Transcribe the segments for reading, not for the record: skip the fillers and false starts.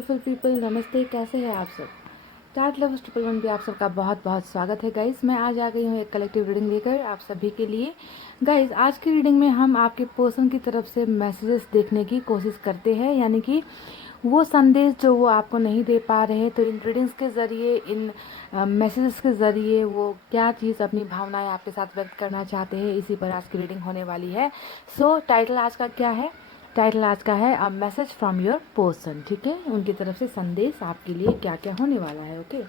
Beautiful people, नमस्ते। कैसे हैं आप सब? चार्ट लवर्स 111 भी आप सबका बहुत बहुत स्वागत है गाइस। मैं आज आ गई हूँ एक कलेक्टिव रीडिंग लेकर आप सभी के लिए। गाइस, आज की रीडिंग में हम आपके पर्सन की तरफ से मैसेजेस देखने की कोशिश करते हैं, यानी कि वो संदेश जो वो आपको नहीं दे पा रहे हैं। तो इन रीडिंग्स के ज़रिए, इन मैसेजेस के ज़रिए वो क्या चीज़, अपनी भावनाएं आपके साथ व्यक्त करना चाहते हैं, इसी पर आज की रीडिंग होने वाली है। सो टाइटल आज का क्या है? टाइटल आज का है a message from your person. ठीक है, उनकी तरफ से संदेश आपके लिए क्या क्या होने वाला है। ओके,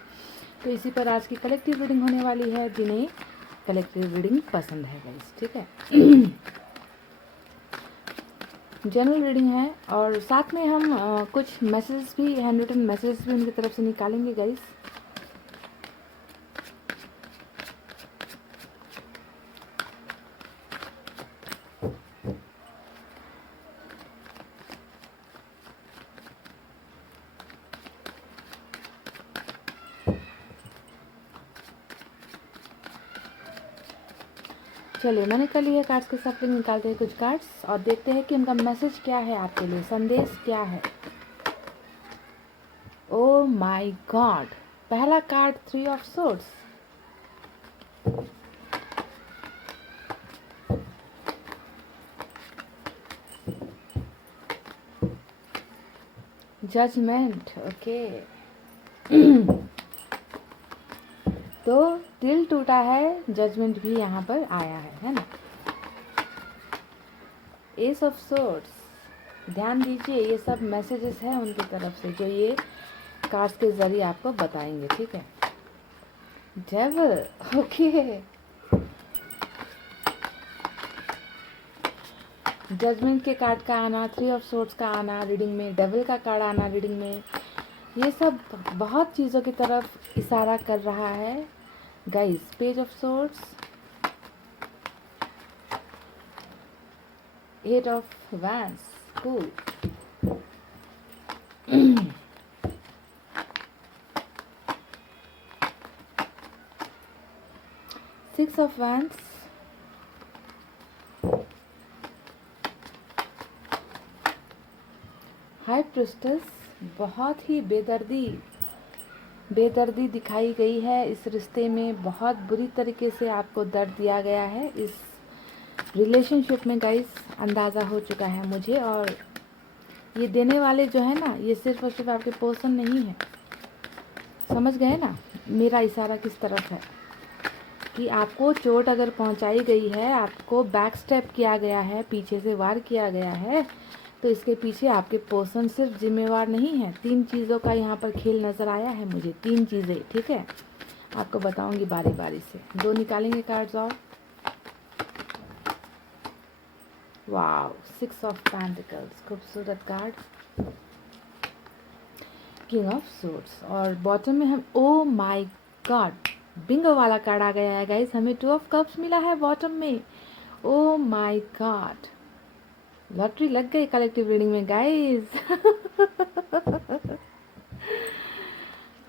तो इसी पर आज की कलेक्टिव रीडिंग होने वाली है, जिन्हें कलेक्टिव रीडिंग पसंद है गाइस। ठीक है, जनरल रीडिंग है और साथ में हम कुछ मैसेजेस भी, हैंड रिटन मैसेजेस भी उनकी तरफ से निकालेंगे गाइस। चलिए, मैंने कर लिया कार्ड्स के साथ। निकालते हैं कुछ कार्ड्स और देखते हैं कि उनका मैसेज क्या है आपके लिए, संदेश क्या है। ओ माय गॉड, पहला card 3 of swords. Judgement. Okay, तो दिल टूटा है, जजमेंट भी यहाँ पर आया है ना। S of swords. ध्यान दीजिए, ये सब मैसेजेस हैं उनकी तरफ से जो ये कार्ड्स के जरिए आपको बताएंगे। ठीक है, डेविल। ओके, जजमेंट के कार्ड का आना, 3 ऑफ सोर्ड्स का आना रीडिंग में, डेविल का कार्ड आना रीडिंग में, ये सब बहुत चीज़ों की तरफ इशारा कर रहा है guys. Page of swords, 8 of wands, cool. 6 of wands, high priestess. बहुत ही बेदर्दी दिखाई गई है इस रिश्ते में, बहुत बुरी तरीके से आपको दर्द दिया गया है इस रिलेशनशिप में गाइस, अंदाज़ा हो चुका है मुझे। और ये देने वाले जो है ना, ये सिर्फ और सिर्फ आपके पर्सन नहीं है। समझ गए ना मेरा इशारा किस तरफ है? कि आपको चोट अगर पहुंचाई गई है, आपको बैक स्टेप किया गया है, पीछे से वार किया गया है, तो इसके पीछे आपके पर्सन सिर्फ जिम्मेवार नहीं है। 3 चीज़ों का यहाँ पर खेल नज़र आया है मुझे, 3 चीज़ें। ठीक है, आपको बताऊंगी बारी बारी से। 2 निकालेंगे कार्ड्स और वाव, 6 ऑफ पेंटिकल्स, खूबसूरत कार्ड। किंग ऑफ सोर्ड्स और बॉटम में हम, ओ माय गॉड, बिंगो वाला कार्ड आ गया है गाइस। हमें 2 ऑफ कप्स मिला है बॉटम में। ओ माय गॉड, लॉटरी लग गई कलेक्टिव रीडिंग में गाइस।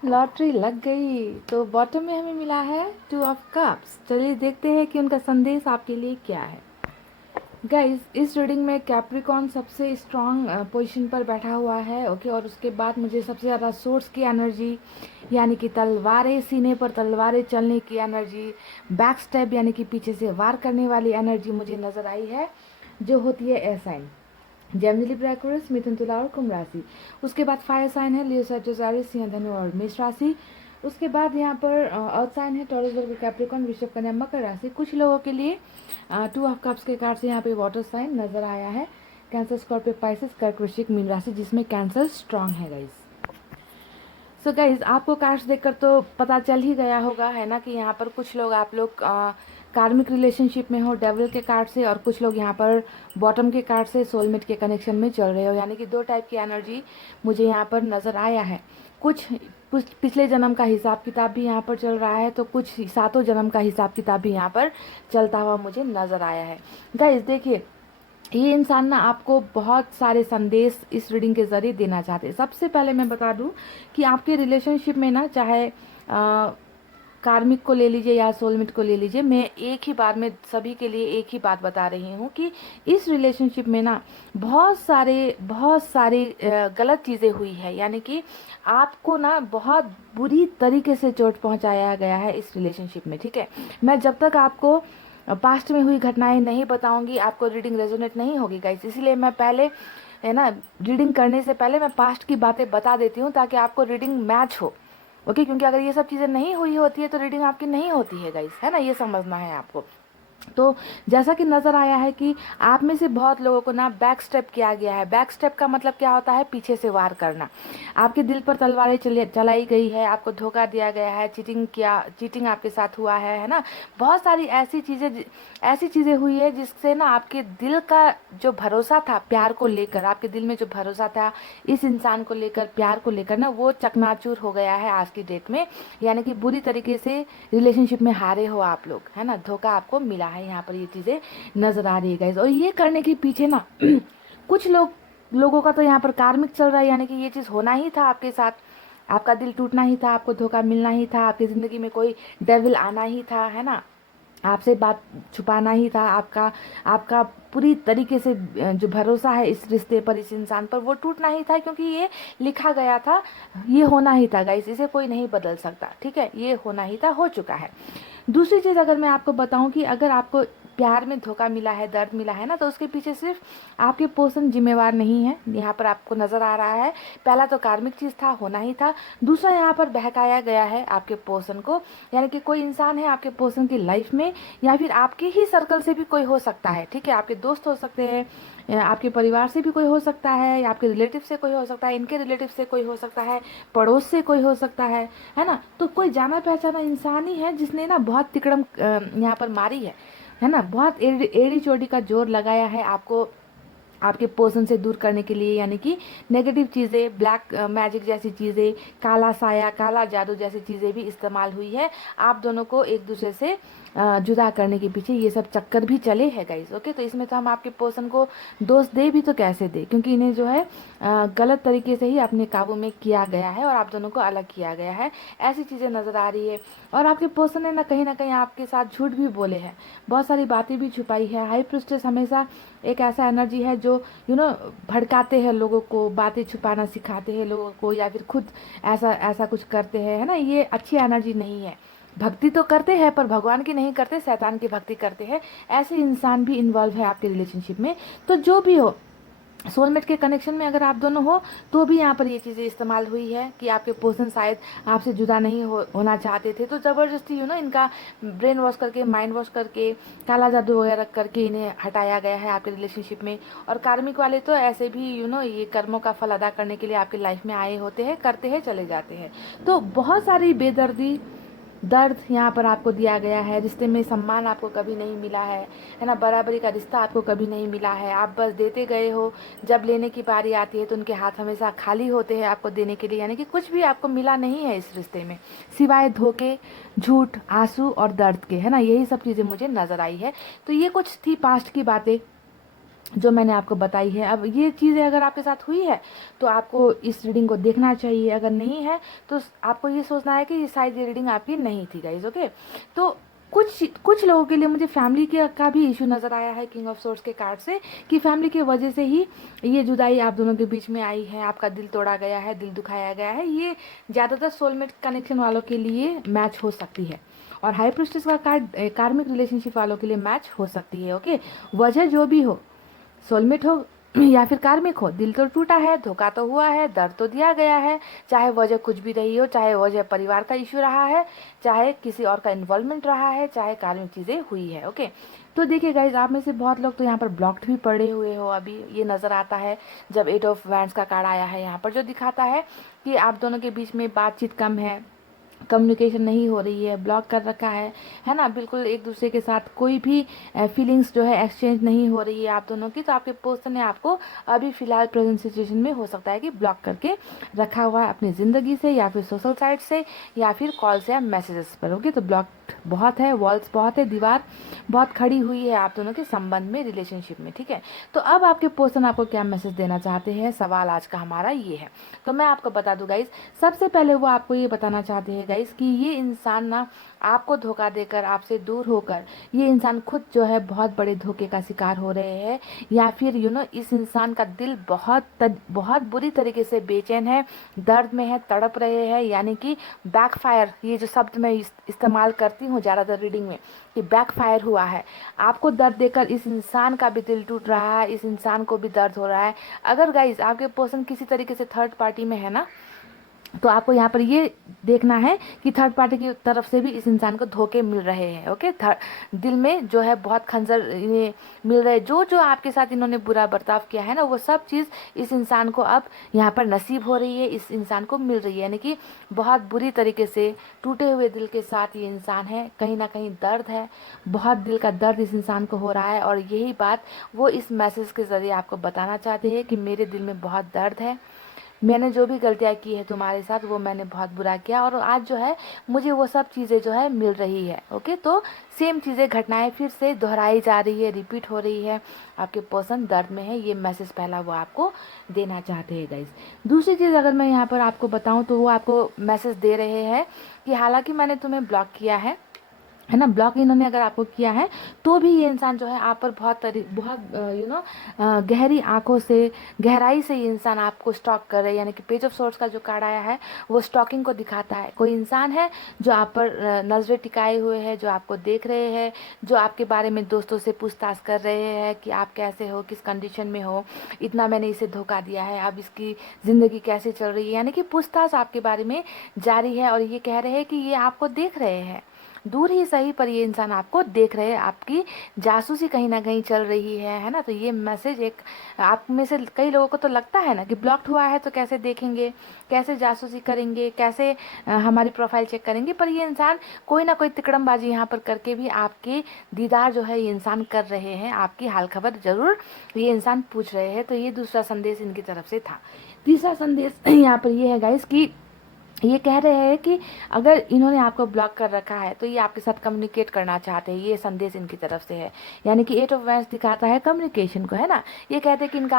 लॉटरी लग गई। तो बॉटम में हमें मिला है 2 ऑफ कप्स। चलिए देखते हैं कि उनका संदेश आपके लिए क्या है गाइस। इस रीडिंग में कैप्रिकॉर्न सबसे स्ट्रांग पोजीशन पर बैठा हुआ है। ओके, और उसके बाद मुझे सबसे ज़्यादा सोर्स की एनर्जी, यानी कि तलवारें, सीने पर तलवारें चलने की एनर्जी, बैक स्टेप यानी कि पीछे से वार करने वाली एनर्जी मुझे नज़र आई है, जो होती है air sign, Gemini, Libra, Aquarius, Mithun, Tula और कुंभ राशि। उसके बाद फायर साइन है लियो, सैजिटस, एरीज, सिंह, धनु और मेष राशि। उसके बाद यहाँ पर अर्थ साइन है टॉरस, वर्गो, कैप्रिकॉर्न, वृषभ, कन्या, मकर राशि। कुछ लोगों के लिए 2 ऑफ कप्स के कार्ड से यहाँ पे वाटर साइन नजर आया है, कैंसर, स्कॉर्पियो, पाइसेस, कर्क, वृश्चिक, मीन राशि, जिसमें कैंसर स्ट्रांग है गाइस। सो गाइज, आपको कार्ड्स देखकर तो पता चल ही गया होगा है ना, कि यहाँ पर कुछ लोग, आप लोग कार्मिक रिलेशनशिप में हो डेविल के कार्ड से, और कुछ लोग यहाँ पर बॉटम के कार्ड से सोलमेट के कनेक्शन में चल रहे हो। यानी कि 2 टाइप की एनर्जी मुझे यहाँ पर नज़र आया है। कुछ पिछले जन्म का हिसाब किताब भी यहाँ पर चल रहा है, तो कुछ 7 जन्म का हिसाब किताब भी यहाँ पर चलता हुआ मुझे नज़र आया है गाइज। देखिए, ये इंसान ना आपको बहुत सारे संदेश इस रीडिंग के ज़रिए देना चाहते हैं। सबसे पहले मैं बता दूं कि आपके रिलेशनशिप में ना, चाहे कार्मिक को ले लीजिए या सोलमेट को ले लीजिए, मैं एक ही बार में सभी के लिए एक ही बात बता रही हूँ कि इस रिलेशनशिप में ना बहुत सारे गलत चीज़ें हुई है, यानी कि आपको ना बहुत बुरी तरीके से चोट पहुँचाया गया है इस रिलेशनशिप में, ठीक है। मैं जब तक आपको पास्ट में हुई घटनाएं नहीं बताऊंगी आपको रीडिंग रेजोनेट नहीं होगी गाइस, इसलिए मैं पहले है ना रीडिंग करने से पहले मैं पास्ट की बातें बता देती हूँ ताकि आपको रीडिंग मैच हो, ओके। क्योंकि अगर ये सब चीज़ें नहीं हुई होती है तो रीडिंग आपकी नहीं होती है गाइस, है ना, ये समझना है आपको। तो जैसा कि नज़र आया है कि आप में से बहुत लोगों को ना बैक स्टेप किया गया है। बैक स्टेप का मतलब क्या होता है? पीछे से वार करना। आपके दिल पर तलवारें चलाई गई है, आपको धोखा दिया गया है, चीटिंग आपके साथ हुआ है ना। बहुत सारी ऐसी चीज़ें हुई है जिससे ना आपके दिल का जो भरोसा था प्यार को लेकर, आपके दिल में जो भरोसा था इस इंसान को लेकर, प्यार को लेकर ना, वो चकनाचूर हो गया है आज की डेट में। यानी कि बुरी तरीके से रिलेशनशिप में हारे हो आप लोग, है ना, धोखा आपको मिला है। यहाँ पर ये चीज़ें नज़र आ रही है गाइज। और ये करने के पीछे ना कुछ लोगों का तो यहाँ पर कार्मिक चल रहा है, यानी कि ये चीज़ होना ही था आपके साथ, आपका दिल टूटना ही था, आपको धोखा मिलना ही था, आपकी ज़िंदगी में कोई डेविल आना ही था, है ना, आपसे बात छुपाना ही था, आपका पूरी तरीके से जो भरोसा है इस रिश्ते पर, इस इंसान पर, वो टूटना ही था, क्योंकि ये लिखा गया था, ये होना ही था गाइस, इसे कोई नहीं बदल सकता, ठीक है, ये होना ही था, हो चुका है। दूसरी चीज़ अगर मैं आपको बताऊं कि अगर आपको प्यार में धोखा मिला है, दर्द मिला है ना, तो उसके पीछे सिर्फ आपके पर्सन जिम्मेवार नहीं है। यहाँ पर आपको नज़र आ रहा है, पहला तो कार्मिक चीज़ था, होना ही था। दूसरा यहाँ पर बहकाया गया है आपके पर्सन को, यानी कि कोई इंसान है आपके पर्सन की लाइफ में, या फिर आपके ही सर्कल से भी कोई हो सकता है, ठीक है, आपके दोस्त हो सकते हैं, आपके परिवार से भी कोई हो सकता है, या आपके रिलेटिव से कोई हो सकता है, इनके रिलेटिव से कोई हो सकता है, पड़ोस से कोई हो सकता है ना। तो कोई जाना पहचाना इंसान ही है जिसने ना बहुत तिकड़म यहाँ पर मारी है ना, बहुत एड़ी चोटी का जोर लगाया है आपको आपके पर्सन से दूर करने के लिए, यानी कि नेगेटिव चीज़ें, ब्लैक मैजिक जैसी चीज़ें, काला साया, काला जादू जैसी चीज़ें भी इस्तेमाल हुई है आप दोनों को एक दूसरे से जुदा करने के पीछे। ये सब चक्कर भी चले हैं गाइस, ओके। तो इसमें तो हम आपके पर्सन को दोष दे भी तो कैसे दे, क्योंकि इन्हें जो है गलत तरीके से ही अपने काबू में किया गया है और आप दोनों को अलग किया गया है, ऐसी चीज़ें नज़र आ रही है। और आपके पर्सन ने ना कहीं आपके साथ झूठ भी बोले हैं, बहुत सारी बातें भी छुपाई है। हाई प्रीस्टेस हमेशा एक ऐसा एनर्जी है जो भड़काते हैं लोगों को, बातें छुपाना सिखाते हैं लोगों को, या फिर खुद ऐसा कुछ करते हैं, है ना। ये अच्छी एनर्जी नहीं है। भक्ति तो करते हैं पर भगवान की नहीं करते, शैतान की भक्ति करते हैं। ऐसे इंसान भी इन्वॉल्व है आपके रिलेशनशिप में। तो जो भी हो, सोलमेट के कनेक्शन में अगर आप दोनों हो तो भी यहाँ पर ये चीज़ें इस्तेमाल हुई है कि आपके पर्सन शायद आपसे जुदा नहीं होना चाहते थे, तो ज़बरदस्ती इनका ब्रेन वॉश करके, माइंड वॉश करके, काला जादू वगैरह करके इन्हें हटाया गया है आपके रिलेशनशिप में। और कार्मिक वाले तो ऐसे भी ये कर्मों का फल अदा करने के लिए आपकी लाइफ में आए होते हैं, करते हैं, चले जाते हैं। तो बहुत सारी बेदर्दी, दर्द यहाँ पर आपको दिया गया है। रिश्ते में सम्मान आपको कभी नहीं मिला है ना, बराबरी का रिश्ता आपको कभी नहीं मिला है, आप बस देते गए हो। जब लेने की बारी आती है तो उनके हाथ हमेशा खाली होते हैं आपको देने के लिए, यानी कि कुछ भी आपको मिला नहीं है इस रिश्ते में, सिवाय धोखे, झूठ, आंसू और दर्द के, है ना। यही सब चीज़ें मुझे नज़र आई है। तो ये कुछ थी पास्ट की बातें जो मैंने आपको बताई है। अब ये चीज़ें अगर आपके साथ हुई है तो आपको इस रीडिंग को देखना चाहिए, अगर नहीं है तो आपको ये सोचना है कि शायद ये रीडिंग आपकी नहीं थी गाइज, ओके। तो कुछ लोगों के लिए मुझे फैमिली का भी इशू नज़र आया है किंग ऑफ सोर्ड्स के कार्ड से, कि फैमिली की वजह से ही ये जुदाई आप दोनों के बीच में आई है, आपका दिल तोड़ा गया है, दिल दुखाया गया है। ये ज़्यादातर सोलमेट कनेक्शन वालों के लिए मैच हो सकती है, और हाई प्रीस्टेस का कार्ड कार्मिक रिलेशनशिप वालों के लिए मैच हो सकती है, ओके। वजह जो भी हो, सोलमेट हो या फिर कार्मिक हो, दिल तो टूटा है, धोखा तो हुआ है, दर्द तो दिया गया है, चाहे वजह कुछ भी रही हो, चाहे वजह परिवार का इश्यू रहा है, चाहे किसी और का इन्वॉल्वमेंट रहा है, चाहे कार्मिक चीज़ें हुई है, ओके। तो देखिए गाइज, आप में से बहुत लोग तो यहाँ पर ब्लॉक्ड भी पड़े हुए हो अभी, ये नज़र आता है जब 8 ऑफ वैंड्स का कार्ड आया है यहाँ पर, जो दिखाता है कि आप दोनों के बीच में बातचीत कम है, कम्युनिकेशन नहीं हो रही है, ब्लॉक कर रखा है ना, बिल्कुल एक दूसरे के साथ कोई भी फीलिंग्स जो है एक्सचेंज नहीं हो रही है आप दोनों की। तो आपके पर्सन ने आपको अभी फ़िलहाल प्रेजेंट सिचुएशन में हो सकता है कि ब्लॉक करके रखा हुआ है अपनी ज़िंदगी से, या फिर सोशल साइट से, या फिर कॉल्स या मैसेजेस पर, ओके। तो ब्लॉक कॉन्फ्लिक्ट बहुत है, वॉल्स बहुत है, दीवार बहुत खड़ी हुई है आप दोनों के संबंध में, रिलेशनशिप में, ठीक है। तो अब आपके पर्सन आपको क्या मैसेज देना चाहते हैं, सवाल आज का हमारा ये है। तो मैं आपको बता दूं गाइस, सबसे पहले वो आपको ये बताना चाहते हैं गाइस कि ये इंसान ना आपको धोखा देकर, आपसे दूर होकर, ये इंसान खुद जो है बहुत बड़े धोखे का शिकार हो रहे हैं, या फिर इस इंसान का दिल बहुत बुरी तरीके से बेचैन है, दर्द में है, तड़प रहे हैं। यानी कि बैकफायर, ये जो शब्द मैं इस्तेमाल करती हूँ ज़्यादातर रीडिंग में, कि बैकफायर हुआ है। आपको दर्द देकर इस इंसान का भी दिल टूट रहा है, इस इंसान को भी दर्द हो रहा है। अगर गाइज आपके पर्सन किसी तरीके से थर्ड पार्टी में है ना, तो आपको यहाँ पर ये देखना है कि थर्ड पार्टी की तरफ से भी इस इंसान को धोखे मिल रहे हैं। ओके, दिल में जो है बहुत खंजर इन्हें मिल रहे हैं। जो जो आपके साथ इन्होंने बुरा बर्ताव किया है ना, वो सब चीज़ इस इंसान को अब यहाँ पर नसीब हो रही है, इस इंसान को मिल रही है। यानी कि बहुत बुरी तरीके से टूटे हुए दिल के साथ ये इंसान है, कहीं ना कहीं दर्द है, बहुत दिल का दर्द इस इंसान को हो रहा है। और यही बात वो इस मैसेज के ज़रिए आपको बताना चाहते हैं कि मेरे दिल में बहुत दर्द है, मैंने जो भी गलतियाँ की है तुम्हारे साथ वो मैंने बहुत बुरा किया, और आज जो है मुझे वो सब चीज़ें जो है मिल रही है। ओके, तो सेम चीज़ें, घटनाएं फिर से दोहराई जा रही है, रिपीट हो रही है, आपके पर्सन दर्द में है। ये मैसेज पहला वो आपको देना चाहते हैं गाइस। दूसरी चीज़ अगर मैं यहाँ पर आपको बताऊँ तो वो आपको मैसेज दे रहे हैं कि हालांकि मैंने तुम्हें ब्लॉक किया है ना, ब्लॉक इन्होंने अगर आपको किया है तो भी ये इंसान जो है आप पर बहुत गहरी आंखों से, गहराई से ये इंसान आपको स्टॉक कर रहे हैं। यानी कि पेज ऑफ सोर्ड्स का जो कार्ड आया है वो स्टॉकिंग को दिखाता है। कोई इंसान है जो आप पर नजरें टिकाए हुए है, जो आपको देख रहे हैं, जो आपके बारे में दोस्तों से पूछताछ कर रहे हैं कि आप कैसे हो, किस कंडीशन में हो, इतना मैंने इसे धोखा दिया है, अब इसकी ज़िंदगी कैसे चल रही है। यानी कि पूछताछ आपके बारे में जारी है, और ये कह रहे हैं कि ये आपको देख रहे हैं, दूर ही सही पर ये इंसान आपको देख रहे हैं, आपकी जासूसी कहीं ना कहीं चल रही है ना। तो ये मैसेज एक, आप में से कई लोगों को तो लगता है ना कि ब्लॉक्ड हुआ है तो कैसे देखेंगे, कैसे जासूसी करेंगे, कैसे हमारी प्रोफाइल चेक करेंगे, पर ये इंसान कोई ना कोई तिकड़मबाजी यहाँ पर करके भी आपके दीदार जो है ये इंसान कर रहे हैं, आपकी हाल खबर जरूर ये इंसान पूछ रहे हैं। तो ये दूसरा संदेश इनकी तरफ से था। तीसरा संदेश यहाँ पर ये है गाइस कि ये कह रहे हैं कि अगर इन्होंने आपको ब्लॉक कर रखा है तो ये आपके साथ कम्युनिकेट करना चाहते हैं, ये संदेश इनकी तरफ से है। यानी कि 8 ऑफ वैंड्स दिखाता है कम्युनिकेशन को, है ना। ये कहते हैं कि इनका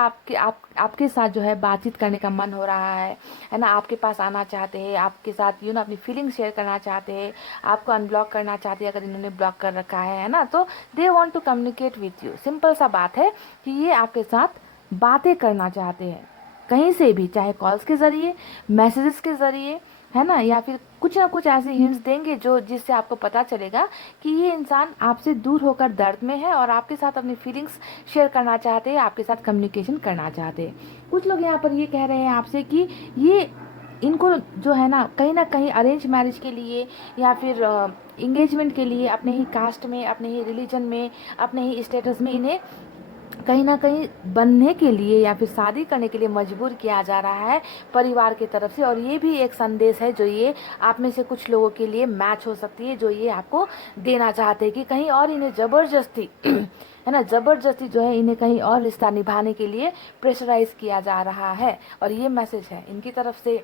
आपके साथ जो है बातचीत करने का मन हो रहा है ना, आपके पास आना चाहते हैं, आपके साथ अपनी फीलिंग्स शेयर करना चाहते हैं, आपको अनब्लॉक करना चाहते हैं अगर इन्होंने ब्लॉक कर रखा है ना। तो they want to communicate with you. Simple सा बात है कि ये आपके साथ बातें करना चाहते हैं, कहीं से भी, चाहे कॉल्स के ज़रिए, मैसेजेस के ज़रिए, है ना, या फिर कुछ ना कुछ ऐसे हिंट्स देंगे जो जिससे आपको पता चलेगा कि ये इंसान आपसे दूर होकर दर्द में है और आपके साथ अपनी फीलिंग्स शेयर करना चाहते हैं, आपके साथ कम्युनिकेशन करना चाहते हैं। कुछ लोग यहाँ पर ये कह रहे हैं आपसे कि ये इनको जो है ना कहीं अरेंज मैरिज के लिए या फिर इंगेजमेंट के लिए अपने ही कास्ट में, अपने ही रिलीजन में, अपने ही स्टेटस में इन्हें कहीं ना कहीं बनने के लिए या फिर शादी करने के लिए मजबूर किया जा रहा है परिवार की तरफ से। और ये भी एक संदेश है जो ये आप में से कुछ लोगों के लिए मैच हो सकती है, जो ये आपको देना चाहते हैं कि कहीं और इन्हें ज़बरदस्ती है ना, ज़बरदस्ती जो है इन्हें कहीं और रिश्ता निभाने के लिए प्रेशराइज किया जा रहा है। और ये मैसेज है इनकी तरफ से।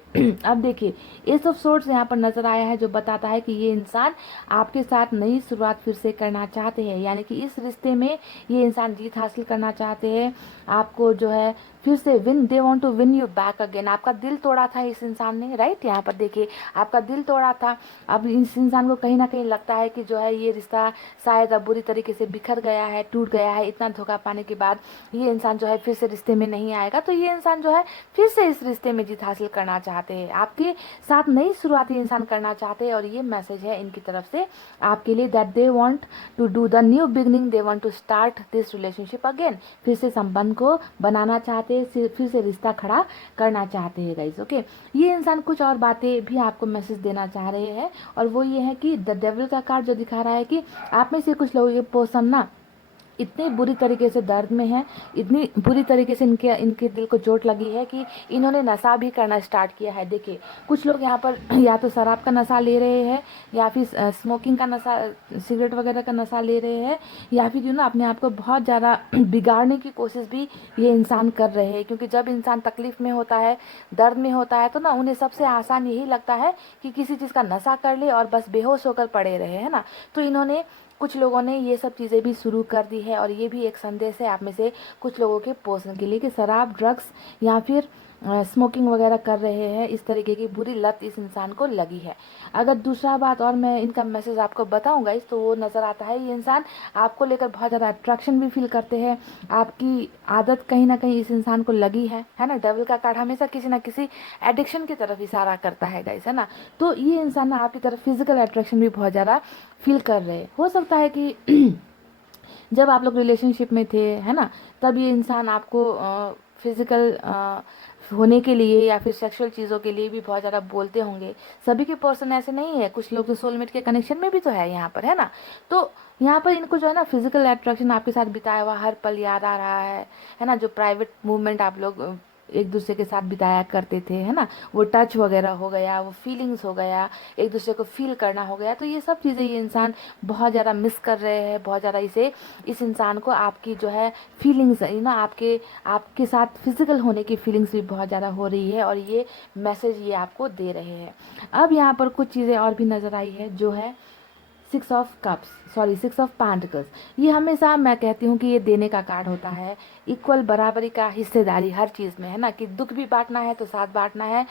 अब देखिए, एस ऑफ सोर्ड्स यहाँ पर नजर आया है जो बताता है कि ये इंसान आपके साथ नई शुरुआत फिर से करना चाहते हैं। यानी कि इस रिश्ते में ये इंसान जीत हासिल करना चाहते हैं, आपको जो है फिर से they want to win you back again. आपका दिल तोड़ा था इस इंसान ने, राइट, यहाँ पर देखिए आपका दिल तोड़ा था। अब इस इंसान को कहीं ना कहीं लगता है कि जो है ये रिश्ता शायद अब बुरी तरीके से बिखर गया है, टूट गया है। इतना धोखा पाने के बाद ये इंसान जो है फिर से रिश्ते में नहीं आएगा, तो ये इंसान जो है फिर से इस रिश्ते में जीत हासिल करना चाहते हैं, आपके साथ नई शुरुआत ये इंसान करना चाहते हैं। और ये मैसेज है इनकी तरफ से आपके लिए, that they want to do the new beginning, they want to start this relationship again. फिर से संबंध को बनाना चाहते हैं, फिर से रिश्ता खड़ा करना चाहते हैं गाइस। ओके, ये इंसान कुछ और बातें भी आपको मैसेज देना चाह रहे हैं, और वो ये है कि द डेविल का कार्ड जो दिखा रहा है कि आप में से कुछ लोगों के पर्सन ना इतने बुरी तरीके से दर्द में हैं, इतनी बुरी तरीके से इनके इनके दिल को चोट लगी है कि इन्होंने नशा भी करना स्टार्ट किया है। देखिए कुछ लोग यहाँ पर या तो शराब का नशा ले रहे हैं, या फिर स्मोकिंग का नशा, सिगरेट वगैरह का नशा ले रहे हैं, या फिर अपने आप को बहुत ज़्यादा बिगाड़ने की कोशिश भी ये इंसान कर रहे हैं। क्योंकि जब इंसान तकलीफ़ में होता है, दर्द में होता है, तो ना उन्हें सबसे आसान यही लगता है कि किसी चीज़ का नशा कर ले और बस बेहोश होकर पड़े रहे, है ना। तो इन्होंने, कुछ लोगों ने ये सब चीज़ें भी शुरू कर दी है। और ये भी एक संदेश है आप में से कुछ लोगों के पोषण के लिए कि शराब, ड्रग्स या फिर स्मोकिंग वगैरह कर रहे हैं, इस तरीके की बुरी लत इस इंसान को लगी है। अगर दूसरा बात और मैं इनका मैसेज आपको बताऊंगा इस, तो वो नज़र आता है ये इंसान आपको लेकर बहुत ज़्यादा अट्रैक्शन भी फील करते हैं। आपकी आदत कहीं ना कहीं इस इंसान को लगी है ना। डेविल का कार्ड हमेशा किसी ना किसी एडिक्शन की तरफ इशारा करता है गाइस, है ना। तो ये इंसान ना आपकी तरफ फिजिकल अट्रैक्शन भी बहुत ज़्यादा फील कर रहे हैं। हो सकता है कि जब आप लोग रिलेशनशिप में थे, है ना, तब ये इंसान आपको फिजिकल होने के लिए या फिर सेक्सुअल चीज़ों के लिए भी बहुत ज़्यादा बोलते होंगे। सभी के पर्सन ऐसे नहीं है, कुछ लोग तो सोलमेट के कनेक्शन में भी तो है यहाँ पर, है ना। तो यहाँ पर इनको जो है ना फिजिकल अट्रैक्शन, आपके साथ बिताया हुआ हर पल याद आ रहा है ना। जो प्राइवेट मूवमेंट आप लोग एक दूसरे के साथ बिताया करते थे, है ना, वो टच वगैरह हो गया, वो फीलिंग्स हो गया, एक दूसरे को फील करना हो गया। तो ये सब चीज़ें ये इंसान बहुत ज़्यादा मिस कर रहे हैं, बहुत ज़्यादा इस इंसान को आपकी जो है फीलिंग्स ना, आपके साथ फिजिकल होने की फीलिंग्स भी बहुत ज़्यादा हो रही है, और ये मैसेज ये आपको दे रहे हैं। अब यहाँ पर कुछ चीज़ें और भी नज़र आई है, जो है 6 ऑफ पेंटिकल्स। ये हमेशा मैं कहती हूँ कि ये देने का कार्ड होता है, इक्वल बराबरी का हिस्सेदारी हर चीज़ में, है ना। कि दुख भी बांटना है तो साथ बांटना है,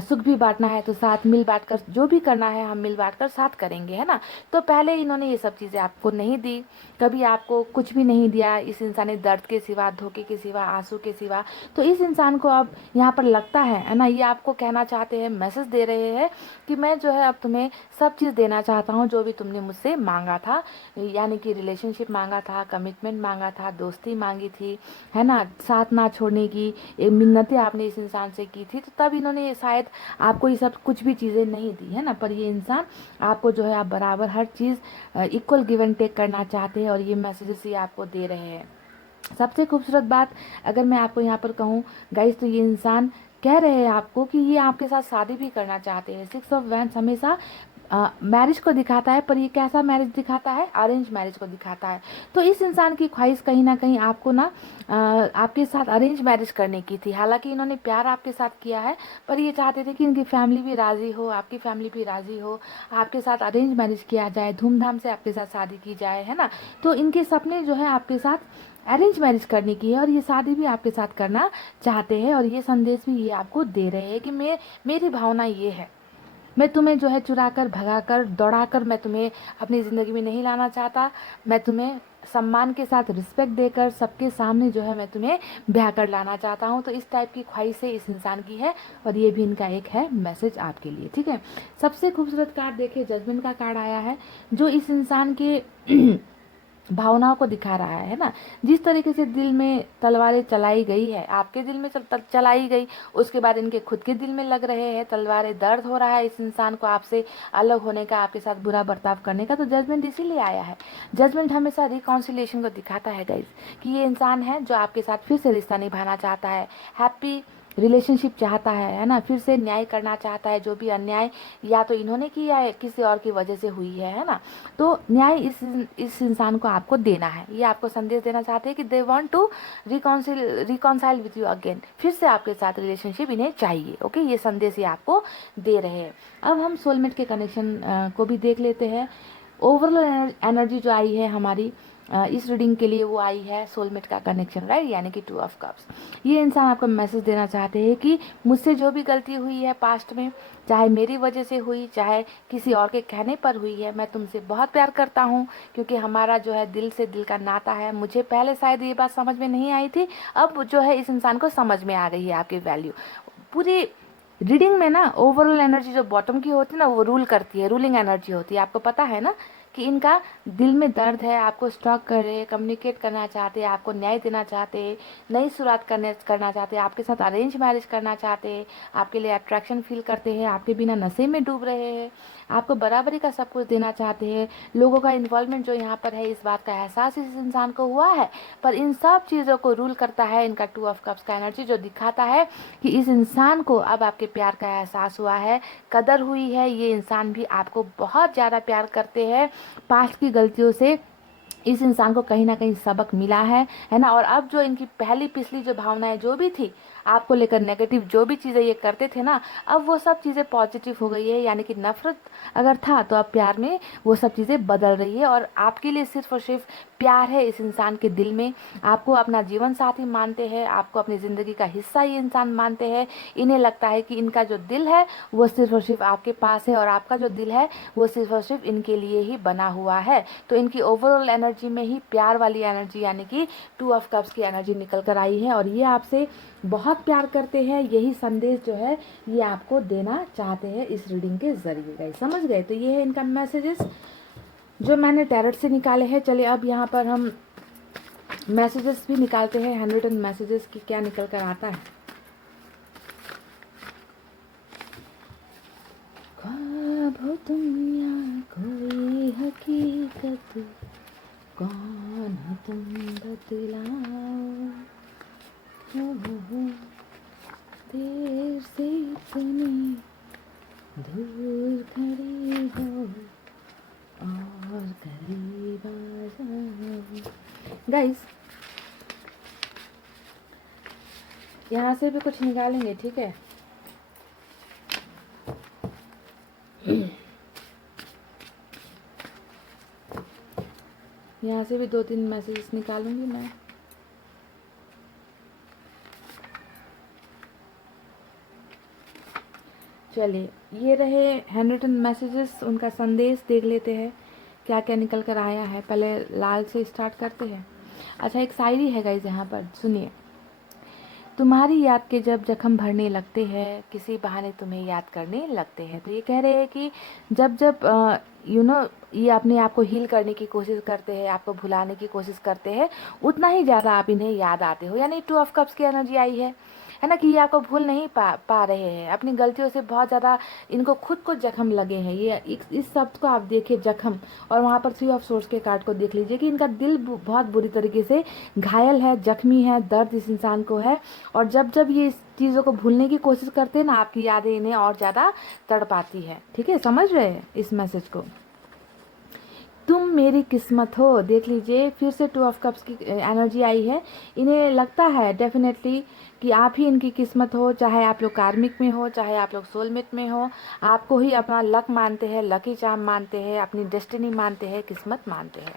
सुख भी बांटना है तो साथ मिल बांट कर, जो भी करना है हम मिल बांट कर साथ करेंगे, है ना। तो पहले इन्होंने ये सब चीज़ें आपको नहीं दी, कभी आपको कुछ भी नहीं दिया इस इंसान ने, दर्द के सिवा, धोखे के सिवा, आंसू के सिवा। तो इस इंसान को अब यहाँ पर लगता है ना, ये आपको कहना चाहते हैं, मैसेज दे रहे हैं कि मैं जो है अब तुम्हें सब चीज़ देना चाहता हूँ जो भी तुमने मुझसे मांगा था। यानी कि रिलेशनशिप मांगा था, कमिटमेंट मांगा था, दोस्ती मांगी थी, है ना, साथ ना छोड़ने की मिन्नतें आपने इस इंसान से की थी। तो तब इन्होंने शायद आपको ये सब कुछ भी चीज़ें नहीं दी, है ना। पर ये इंसान आपको जो है आप बराबर हर चीज़ इक्वल गिव एंड टेक करना चाहते हैं, और ये मैसेजेस ये आपको दे रहे हैं। सबसे खूबसूरत बात अगर मैं आपको यहाँ पर कहूँ गाइस, तो ये इंसान कह रहे हैं आपको कि ये आपके साथ शादी भी करना चाहते हैं। 6 ऑफ वैंड्स हमेशा मैरिज को दिखाता है, पर ये कैसा मैरिज दिखाता है, अरेंज मैरिज को दिखाता है। तो इस इंसान की ख्वाहिश कहीं ना कहीं आपको ना आपके साथ अरेंज मैरिज करने की थी। हालांकि इन्होंने प्यार आपके साथ किया है, पर ये चाहते थे कि इनकी फैमिली भी राज़ी हो, आपकी फैमिली भी राज़ी हो, आपके साथ अरेंज मैरिज किया जाए, धूमधाम से आपके साथ शादी की जाए, है ना। तो इनके सपने जो है आपके साथ अरेंज मैरिज करने की है, और ये शादी भी आपके साथ करना चाहते हैं। और ये संदेश भी ये आपको दे रहे हैं कि मेरी भावना ये है, मैं तुम्हें जो है चुरा कर, भगा कर, दौड़ा कर मैं तुम्हें अपनी ज़िंदगी में नहीं लाना चाहता। मैं तुम्हें सम्मान के साथ, रिस्पेक्ट देकर, सबके सामने जो है मैं तुम्हें ब्याह कर लाना चाहता हूँ। तो इस टाइप की ख्वाहिशें इस इंसान की है, और ये भी इनका एक है मैसेज आपके लिए, ठीक है। सबसे खूबसूरत कार्ड देखिए, जजमेंट का कार्ड आया है, जो इस इंसान के भावनाओं को दिखा रहा है ना। जिस तरीके से दिल में तलवारें चलाई गई है, आपके दिल में चलाई गई, उसके बाद इनके खुद के दिल में लग रहे हैं तलवारें। दर्द हो रहा है इस इंसान को आपसे अलग होने का, आपके साथ बुरा बर्ताव करने का। तो जजमेंट इसीलिए आया है। जजमेंट हमेशा रिकॉन्सिलिएशन को दिखाता है गाइस, कि ये इंसान है जो आपके साथ फिर से रिश्ता निभाना चाहता है, हैप्पी रिलेशनशिप चाहता है ना, फिर से न्याय करना चाहता है। जो भी अन्याय या तो इन्होंने किया है, किसी और की वजह से हुई है ना, तो न्याय इस इंसान को आपको देना है। ये आपको संदेश देना चाहते हैं कि they want to reconcile with you again, फिर से आपके साथ रिलेशनशिप इन्हें चाहिए। ओके, ये संदेश ये आपको दे रहे हैं। अब हम सोलमेट के कनेक्शन को भी देख लेते हैं। ओवरऑल एनर्जी जो आई है हमारी इस रीडिंग के लिए, वो आई है सोलमेट का कनेक्शन, राइट, यानी कि 2 ऑफ कप्स। ये इंसान आपको मैसेज देना चाहते हैं कि मुझसे जो भी गलती हुई है पास्ट में, चाहे मेरी वजह से हुई, चाहे किसी और के कहने पर हुई है, मैं तुमसे बहुत प्यार करता हूँ, क्योंकि हमारा जो है दिल से दिल का नाता है। मुझे पहले शायद ये बात समझ में नहीं आई थी, अब जो है इस इंसान को समझ में आ गई है आपकी वैल्यू। पूरी रीडिंग में ना ओवरऑल एनर्जी जो बॉटम की होती है ना, वो रूल करती है, रूलिंग एनर्जी होती है। आपको पता है ना कि इनका दिल में दर्द है, आपको स्टॉक कर रहे हैं, कम्युनिकेट करना चाहते हैं, आपको न्याय देना चाहते हैं, नई शुरुआत करना चाहते हैं, आपके साथ अरेंज मैरिज करना चाहते हैं, आपके लिए अट्रैक्शन फील करते हैं, आपके बिना नशे में डूब रहे हैं, आपको बराबरी का सब कुछ देना चाहते हैं। लोगों का इन्वॉल्वमेंट जो यहाँ पर है, इस बात का एहसास इस इंसान को हुआ है, पर इन सब चीज़ों को रूल करता है इनका 2 ऑफ कप्स का एनर्जी, जो दिखाता है कि इस इंसान को अब आपके प्यार का एहसास हुआ है, कदर हुई है। ये इंसान भी आपको बहुत ज़्यादा प्यार करते हैं। पास्ट की गलतियों से इस इंसान को कहीं ना कहीं सबक मिला है ना। और अब जो इनकी पहली पिछली जो भावनाएं जो भी थी आपको लेकर, नेगेटिव जो भी चीज़ें ये करते थे ना, अब वो सब चीज़ें पॉजिटिव हो गई है। यानी कि नफरत अगर था तो अब प्यार में वो सब चीज़ें बदल रही है, और आपके लिए सिर्फ और सिर्फ प्यार है इस इंसान के दिल में। आपको अपना जीवन साथी मानते हैं, आपको अपनी ज़िंदगी का हिस्सा ये इंसान मानते हैं। इन्हें लगता है कि इनका जो दिल है वो सिर्फ और सिर्फ आपके पास है, और आपका जो दिल है वो सिर्फ और सिर्फ इनके लिए ही बना हुआ है। तो इनकी ओवरऑल एनर्जी में ही प्यार वाली एनर्जी, यानी कि 2 ऑफ कप्स की एनर्जी निकल कर आई है, और ये आपसे बहुत प्यार करते हैं। यही संदेश जो है ये आपको देना चाहते हैं इस रीडिंग के जरिए। गाइस समझ गए? तो ये है इनका मैसेजेस जो मैंने टैरोट से निकाले हैं। चलिए अब यहाँ पर हम मैसेजेस भी निकालते हैं, हैंड रिटन मैसेजेस की क्या निकल कर आता है। ख्वाब हो तुम या कोई हकीकत, कौन हो तुम बतलाओ, हो देर से इतनी दूर खड़ी हो और करीब आ जाओ। गाइस यहाँ से भी कुछ निकालेंगे, ठीक है? यहाँ से भी 2-3 मैसेजेस निकालूंगी मैं। चलिए ये रहे हैंड रिटन मैसेजेस, उनका संदेश देख लेते हैं क्या क्या निकल कर आया है। पहले लाल से स्टार्ट करते हैं। अच्छा, एक शायरी है गाइस यहाँ पर, सुनिए। तुम्हारी याद के जब जख्म भरने लगते हैं, किसी बहाने तुम्हें याद करने लगते हैं। तो ये कह रहे हैं कि जब जब ये अपने आप को हील करने की कोशिश करते हैं, आपको भुलाने की कोशिश करते हैं, उतना ही ज़्यादा आप इन्हें याद आते हो। यानी 2 ऑफ कप्स की एनर्जी आई है ना, कि ये आपको भूल नहीं पा रहे हैं। अपनी गलतियों से बहुत ज़्यादा इनको खुद को जख्म लगे हैं। ये इस शब्द को आप देखिए, जख्म, और वहाँ पर 3 ऑफ सोर्स के कार्ड को देख लीजिए कि इनका दिल बहुत बुरी तरीके से घायल है, जख्मी है, दर्द इस इंसान को है। और जब जब ये इस चीज़ों को भूलने की कोशिश करते हैं ना, आपकी यादें इन्हें और ज़्यादा तड़पाती है। ठीक है, समझ रहे हैं इस मैसेज को? तुम मेरी किस्मत हो, देख लीजिए फिर से 2 ऑफ कप्स की एनर्जी आई है। इन्हें लगता है डेफिनेटली कि आप ही इनकी किस्मत हो, चाहे आप लोग कार्मिक में हो, चाहे आप लोग सोलमेट में हो। आपको ही अपना लक मानते हैं, लकी चार्म मानते हैं, अपनी डेस्टिनी मानते हैं, किस्मत मानते हैं।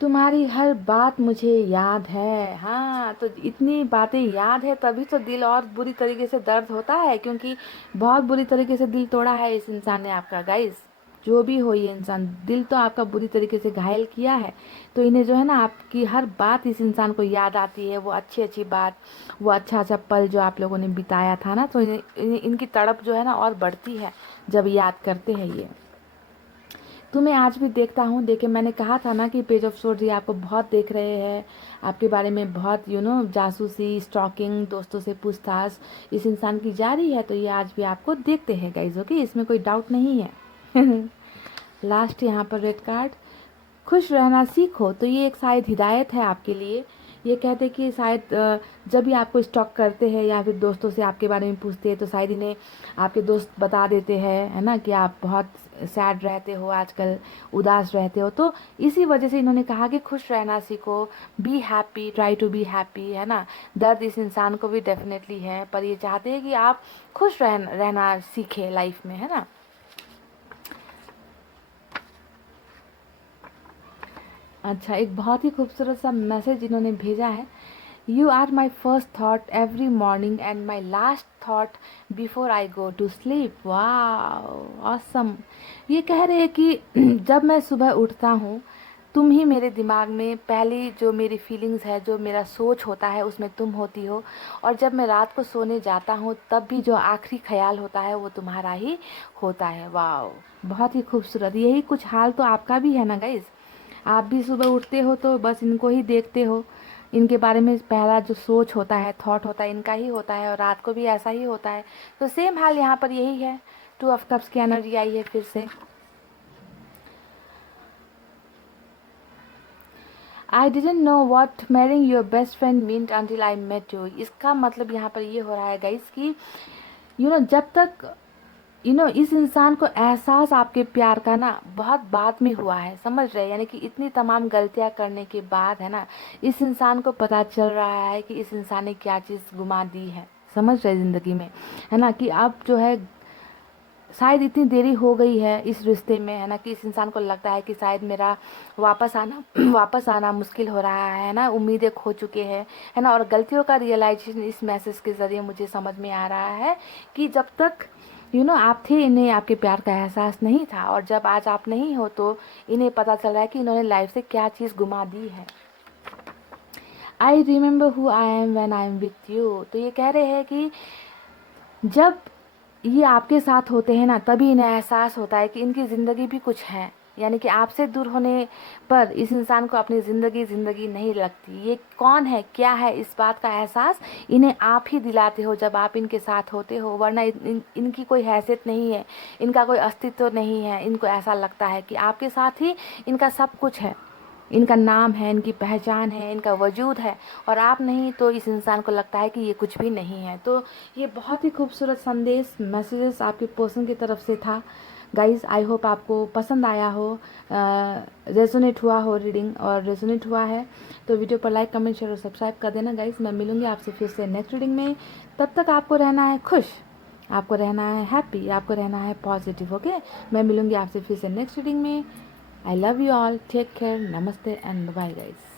तुम्हारी हर बात मुझे याद है। हाँ, तो इतनी बातें याद है तभी तो दिल और बुरी तरीके से दर्द होता है, क्योंकि बहुत बुरी तरीके से दिल तोड़ा है इस इंसान ने आपका। गाइस जो भी हो, ये इंसान दिल तो आपका बुरी तरीके से घायल किया है। तो इन्हें जो है ना, आपकी हर बात इस इंसान को याद आती है, वो अच्छी अच्छी बात, वो अच्छा अच्छा पल जो आप लोगों ने बिताया था ना, तो इनकी तड़प जो है ना और बढ़ती है जब याद करते हैं ये। तुम्हें आज भी देखता हूँ। देखिए, मैंने कहा था ना कि पेज ऑफ सोर्ड्स ये आपको बहुत देख रहे हैं, आपके बारे में बहुत जासूसी, स्टॉकिंग, दोस्तों से पूछताछ इस इंसान की जारी है। तो ये आज भी आपको देखते हैं गाइज, ओके, इसमें कोई डाउट नहीं है। लास्ट यहाँ पर रेड कार्ड, खुश रहना सीखो। तो ये एक शायद हिदायत है आपके लिए। ये कहते हैं कि शायद जब भी आपको स्टॉक करते हैं या फिर दोस्तों से आपके बारे में पूछते हैं, तो शायद इन्हें आपके दोस्त बता देते हैं, है ना, कि आप बहुत सैड रहते हो आजकल, उदास रहते हो। तो इसी वजह से इन्होंने कहा कि खुश रहना सीखो, be happy, try to be happy, है ना। दर्द इस इंसान को भी डेफिनेटली है, पर ये चाहते हैं कि आप खुश रहना सीखें लाइफ में, है ना। अच्छा, एक बहुत ही खूबसूरत सा मैसेज इन्होंने भेजा है। You are my first thought every morning and my last thought before I go to sleep. वाह, ऑसम। ये कह रहे हैं कि जब मैं सुबह उठता हूँ तुम ही मेरे दिमाग में पहली जो मेरी फीलिंग्स है, जो मेरा सोच होता है, उसमें तुम होती हो। और जब मैं रात को सोने जाता हूँ तब भी जो आखिरी ख्याल होता है वो तुम्हारा ही होता है। वाओ, बहुत ही खूबसूरत। यही कुछ हाल तो आपका भी है ना गाइज। आप भी सुबह उठते हो तो बस इनको ही देखते हो, इनके बारे में पहला जो सोच होता है, थॉट होता है, इनका ही होता है। और रात को भी ऐसा ही होता है। तो सेम हाल यहाँ पर यही है। 2 ऑफ कप्स की एनर्जी आई है फिर से। I didn't know what marrying your best friend meant until I met you. इसका मतलब यहाँ पर ये हो रहा है गाइस कि जब तक इस इंसान को एहसास आपके प्यार का ना बहुत बाद में हुआ है, समझ रहे, यानी कि इतनी तमाम गलतियां करने के बाद है ना, इस इंसान को पता चल रहा है कि इस इंसान ने क्या चीज़ गुमा दी है, समझ रहे ज़िंदगी में, है ना, कि अब जो है शायद इतनी देरी हो गई है इस रिश्ते में, है ना, कि इस इंसान को लगता है कि शायद मेरा वापस आना वापस आना मुश्किल हो रहा है ना, उम्मीदें खो चुके हैं, है ना। और गलतियों का रियलाइजेशन इस मैसेज के ज़रिए मुझे समझ में आ रहा है कि जब तक आप थे, इन्हें आपके प्यार का एहसास नहीं था, और जब आज आप नहीं हो तो इन्हें पता चल रहा है कि इन्होंने लाइफ से क्या चीज़ गुमा दी है। I remember who I am when I am with you. तो ये कह रहे हैं कि जब ये आपके साथ होते हैं ना, तभी इन्हें एहसास होता है कि इनकी ज़िंदगी भी कुछ है, यानी कि आपसे दूर होने पर इस इंसान को अपनी ज़िंदगी नहीं लगती। ये कौन है, क्या है, इस बात का एहसास इन्हें आप ही दिलाते हो जब आप इनके साथ होते हो, वरना इनकी कोई हैसियत नहीं है, इनका कोई अस्तित्व नहीं है। इनको ऐसा लगता है कि आपके साथ ही इनका सब कुछ है, इनका नाम है, इनकी पहचान है, इनका वजूद है, और आप नहीं तो इस इंसान को लगता है कि ये कुछ भी नहीं है। तो ये बहुत ही खूबसूरत संदेश, मैसेजेस आपके पर्सन की तरफ से था गाइस। आई होप आपको पसंद आया हो, रेजोनेट हुआ हो रीडिंग, और रेजोनेट हुआ है तो वीडियो पर लाइक, कमेंट, शेयर और सब्सक्राइब कर देना गाइस। मैं मिलूंगी आपसे फिर से नेक्स्ट रीडिंग में। तब तक आपको रहना है खुश, आपको रहना है हैप्पी, आपको रहना है पॉजिटिव। ओके, मैं मिलूंगी आपसे फिर से नेक्स्ट रीडिंग में। I love you all. Take care. Namaste and bye guys.